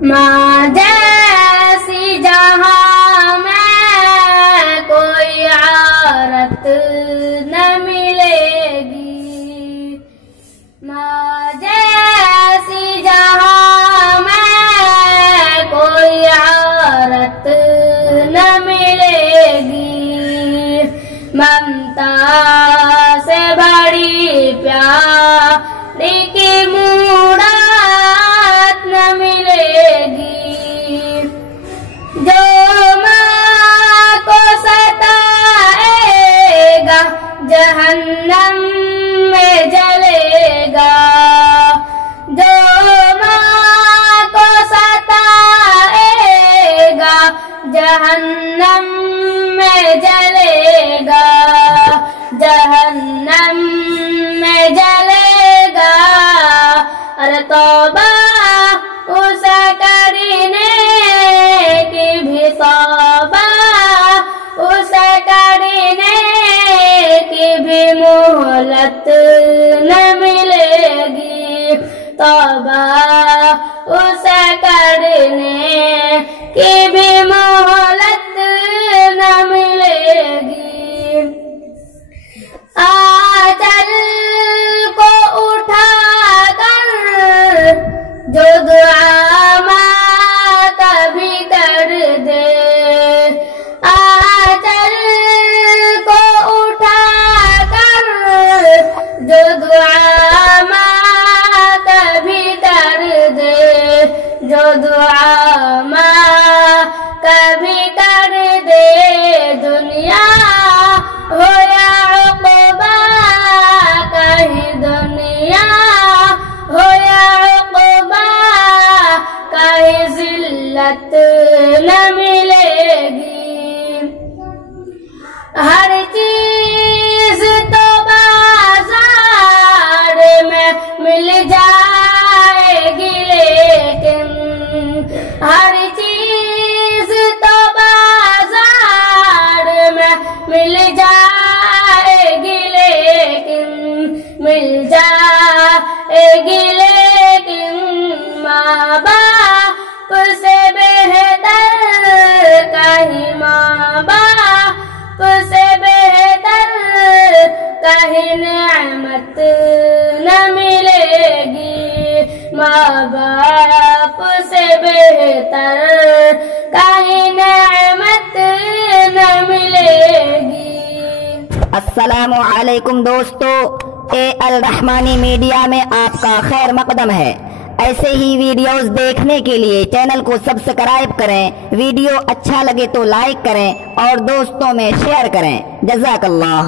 माँ जैसी जहाँ में कोई औरत न मिलेगी, माँ जैसी जहाँ में कोई औरत न मिलेगी, ममता से बड़ी प्यारी की मूरत न मिलेगी, जो माँ को सताएगा जहन्नम में जलेगा, जो माँ को सताएगा जहन्नम में जलेगा, जहन्नम में जलेगा। अरे तौबा उसे करने की भी तौबा, उसे करने की भी मोहलत न मिलेगी, तौबा उसे करने की भी मोहलत न मिलेगी। आंचल को उठाकर जो दुआ माँ कभी कर दे, आंचल को उठाकर जो दुआ माँ कभी कर दे, जो दुआ माँ कभी कर दे, दुनिया हो या उक़बा, कहीं दुनिया हो या उक़बा, कहीं ज़िल्लत न मिलेगी। हर चीज़ तो बाज़ार में मिल जाएगी, लेकिन हर चीज़ तो बाज़ार में मिल जाएगी, लेकिन मिल जाएगी, लेकिन माँ बाप से बेहतर कहीं, माँ बाप से बेहतर कहीं नेमत न मिलेगी, माँ बाप से बेहतर कहीं नेमत न मिलेगी। अस्सलामु अलैकुम दोस्तों, अल रहमानी मीडिया में आपका खैर मकदम है। ऐसे ही वीडियोस देखने के लिए चैनल को सब्सक्राइब करें, वीडियो अच्छा लगे तो लाइक करें और दोस्तों में शेयर करें। जज़ाकल्लाह।